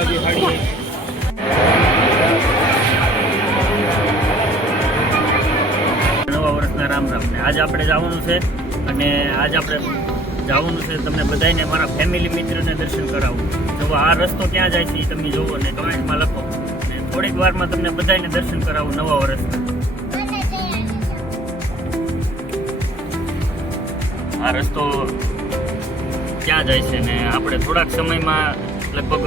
નવા વર્ષના રામ રામ ને આજ આપણે જવાનું છે અને આજ આપણે જવાનું છે તમને બધાને મારા ફેમિલી મિત્રને દર્શન કરાવું. જો આ રસ્તો ક્યાં જાય છે એ તમે જુઓ અને કમેન્ટમાં લખો. અને થોડીક વારમાં તમને બધાને દર્શન કરાવું નવા વર્ષના. આ રસ્તો ક્યાં જાય છે ને આપણે થોડાક સમયમાં લગભગ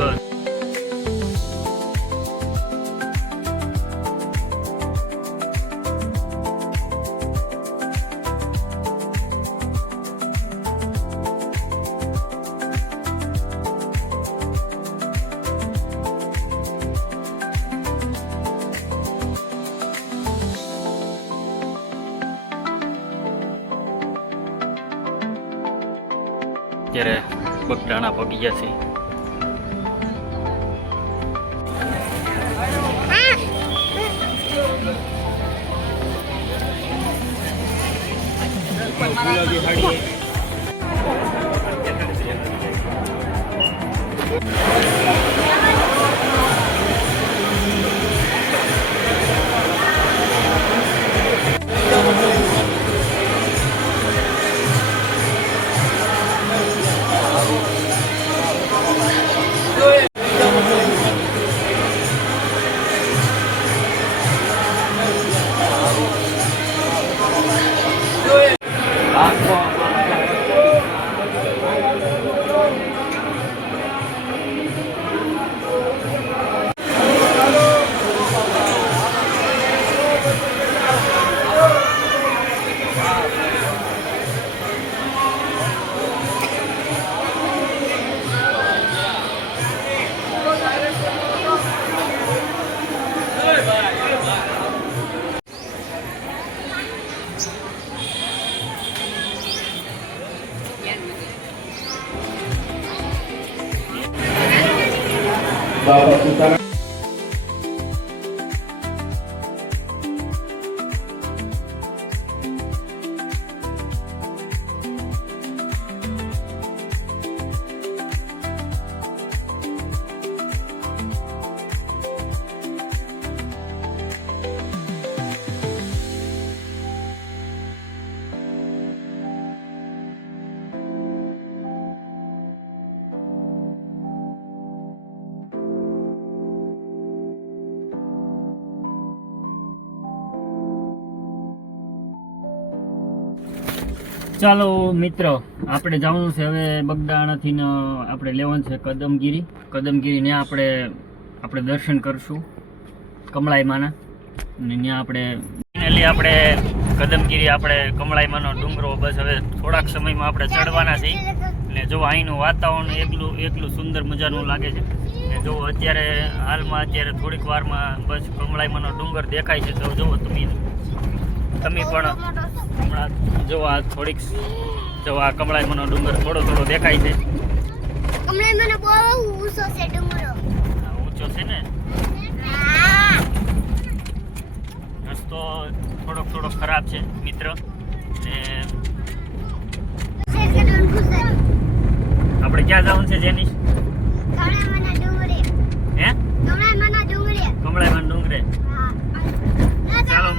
અત્યારે બગડાણા પગી ગયા છે. Aqua બાબા સીતારામ ચાલો મિત્રો, આપણે જવાનું છે હવે બગદાણાથી આપણે લેવાનું છે કદમગીરી. કદમગીરી ત્યાં આપણે આપણે દર્શન કરશું કમળાઈ માના અને ત્યાં આપણે ફાઇનલી આપણે કદમગીરી, આપણે કમળાઈ માનો ડુંગરો, બસ હવે થોડાક સમયમાં આપણે ચડવાના છીએ. અને જો અહીંનું વાતાવરણ એકલું એકલું સુંદર મજાનું લાગે છે. અને જો અત્યારે હાલમાં અત્યારે થોડીક વારમાં બસ કમળાઈમાનો ડુંગર દેખાય છે. તો જુઓ તમે તમે પણ હમણાં જો આ થોડીક જો આ કમળાઈમાંનો ડુંગર થોડો થોડો દેખાય છે. કમળાઈ મને બહુ ઊંચો છે ડુંગરો. ઊંચો છે ને? રસ્તો થોડોક થોડો ખરાબ છે મિત્ર. ને આપણે ક્યાં જવાનું છે જેની કમળાઈ મના ડુંગરે. હે? કમળાઈ મના ડુંગરે. હા. ચાલો.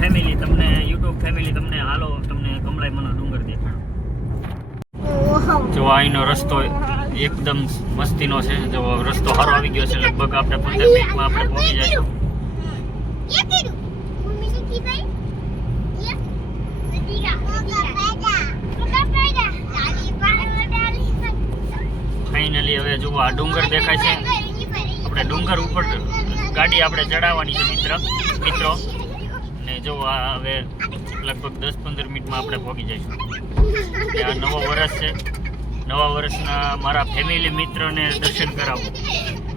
ફેમિલી તમને યુટ્યુબ ફેમિલી તમને હાલો, તમને કમલાઈ મનો ડુંગર દેખાડો. જો અહીંનો રસ્તો એકદમ મસ્તીનો છે. જો રસ્તો સારો આવી ગયો છે, લગભગ આપણે પંદર મિનિટમાં આપણે પહોંચી જઈશું. ફાઇનલી હવે જુઓ, આ ડુંગર દેખાય છે. આપણે ડુંગર ઉપર ગાડી આપણે ચડાવવાની છે, મિત્ર. મિત્રો ને જો હવે લગભગ દસ પંદર મિનિટમાં આપણે પહોંચી જઈશું. આ નવો વર્ષ છે. નવા વર્ષના મારા ફેમિલી મિત્રને દર્શન કરાવું.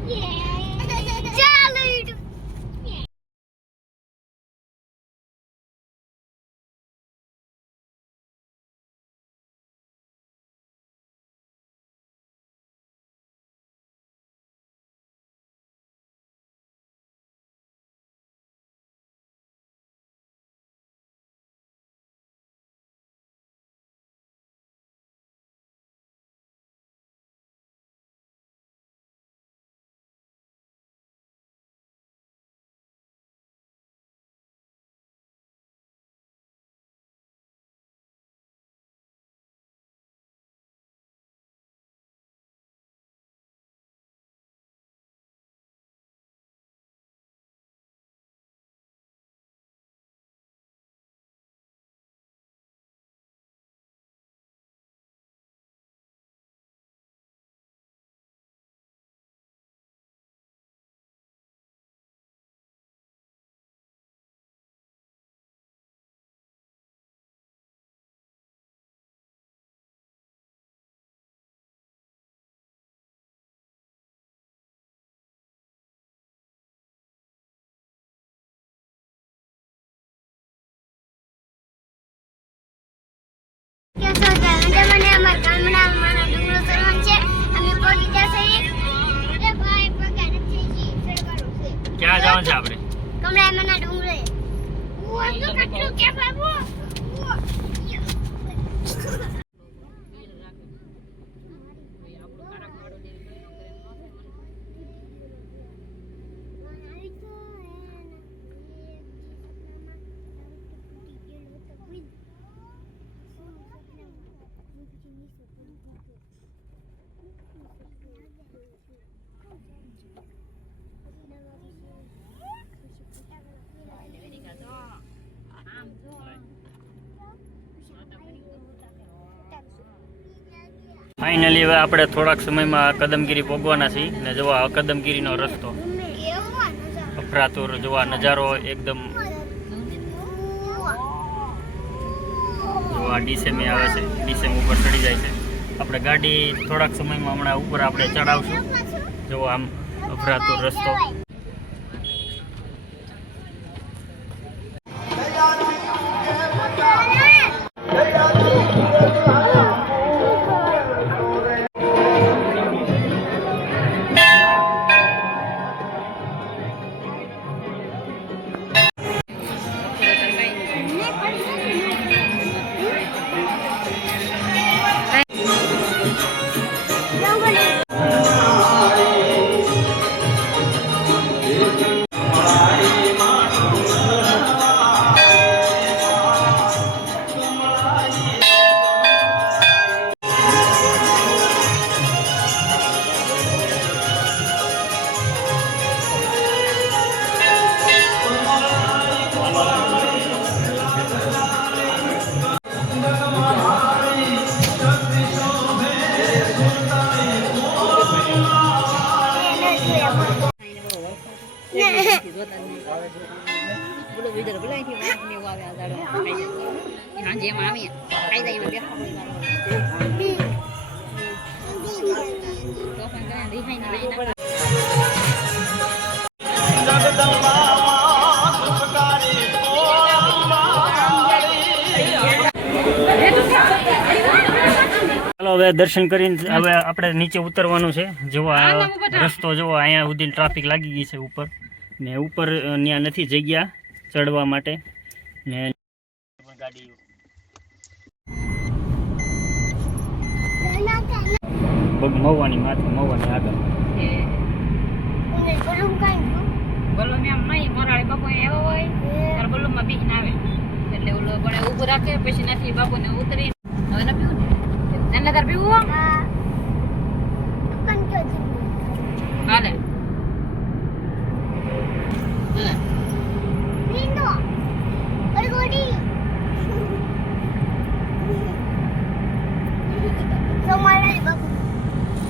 ક્યાં જવાનું છે આપણે? કમળામાંના ડુંગરે. ઓ તો કેટલું કે બાબુ? ફાઇનલી હવે આપણે થોડાક સમયમાં કદમગીરી પહોંચવાના છીએ. ને જોવા આ કદમગીરીનો રસ્તો. અફરાતુર જોવા નજારો એકદમ જોવા ડીસેમે આવે છે. ડીસેમ ઉપર ચડી જાય છે. આપણે ગાડી થોડાક સમયમાં હમણાં ઉપર આપણે ચડાવશું. જો આમ અફરાતુર રસ્તો. બોલો વિડર બોલાય કે વાત ને આવે આ દાડો ખાઈ જાય હાંજે એમાં આવી ખાઈ જાય એમાં બેઠા હોય તો પણ કરે દેખાય ને લઈ ના ચાલો હવે દર્શન કરીને હવે આપણે નીચે ઉતરવાનું છે. જેવો રસ્તો જેવો અહીંયા સુધી ટ્રાફિક લાગી ગઈ છે ઉપર. ને ઉપર ત્યાં નથી જગ્યા ચડવા માટે. ને ગાડી પગ મવવાની માથે મવવાની આગળ. બોલો મેં આમ નહીં મોરાળી બાપુ એવો હોય ત્યારે બોલો માં બીક ના આવે. એટલે ઓલો પણ ઊભું રાખે પછી નથી બાપુ ને ઉતરી હવે ન પીવું ને? તાર પીવું